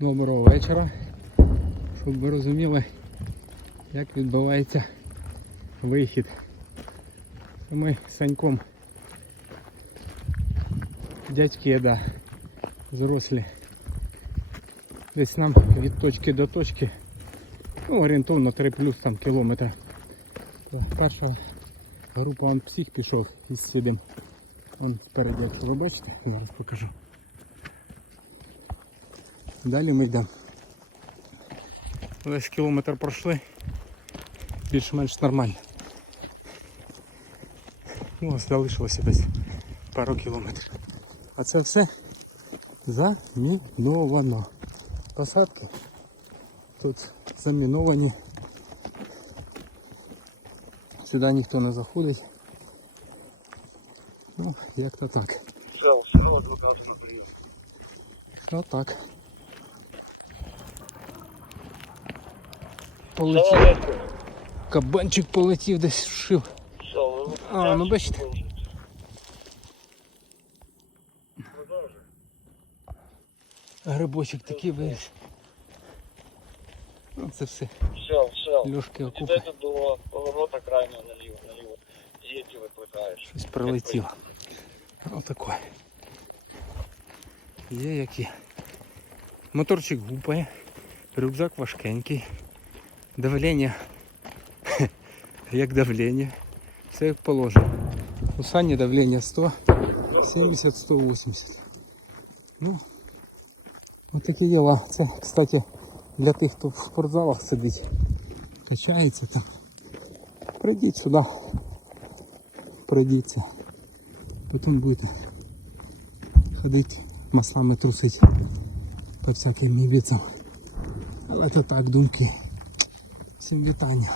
Доброго вечора. Щоб ви розуміли, як відбувається вихід. Ми з Саньком дядьки, да, зрослі. Десь нам від точки до точки, ну, орієнтовно 3 плюс там кілометра. Перша група он псих пішов із сідем. Он спереді, якщо ви бачите, зараз покажу. Далі ми йдемо. Десь кілометр пройшли. Більш-менш нормально. Ну, ось залишилося десь пару кілометрів. А це все заміновано. Посадки тут заміновані. Сюди ніхто не заходить. Ну, як то так. Все, все, адвокат на прием. Отак. Полетів. Кабанчик полетів десь вшив. Все, А, ну бачите. Грибочок такий виріс. Ну, це все. Все, все. Льошки окупи. Йдете до поворота крайнього наліво, наліво. Їдьте викликаєш. Щось прилетіло. Отаке. Є як є. Моторчик гупає, рюкзак важкенький. Давлення. Як давлення. Все як положено. У Сані давлення 170-180. Ну, от такі діла. Це, кстати, для тих, хто в спортзалах сидить, качається там. Прийдіть сюди. Пройдіться. Потім будете ходити маслами трусить по всяким мівіцям. Але це так, думки. Всім вітання.